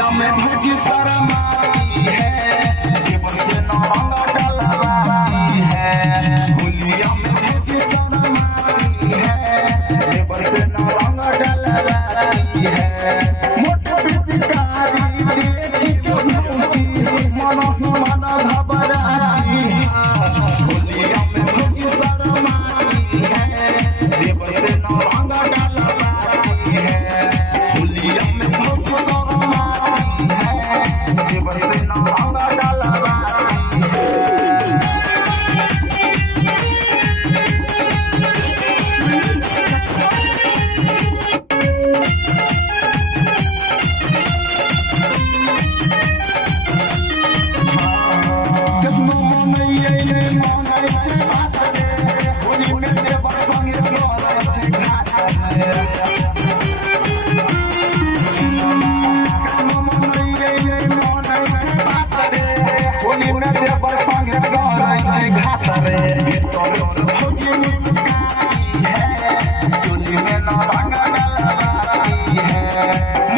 होलिया में भौजी शर्माती है, देवर से न रंग डलवाती है। होलिया में भौजी शर्माती है, देवर से न रंग डलवाती है। मोटे पिचकारी देखी के भौजी मन घबराती है। होलिया में भौजी शर्माती है, देवर से न रंग डलवाती है। होलिया में भौजी शर्माती है, देवर से न रंग डलवाती है। होली में न रंग डलवाती है।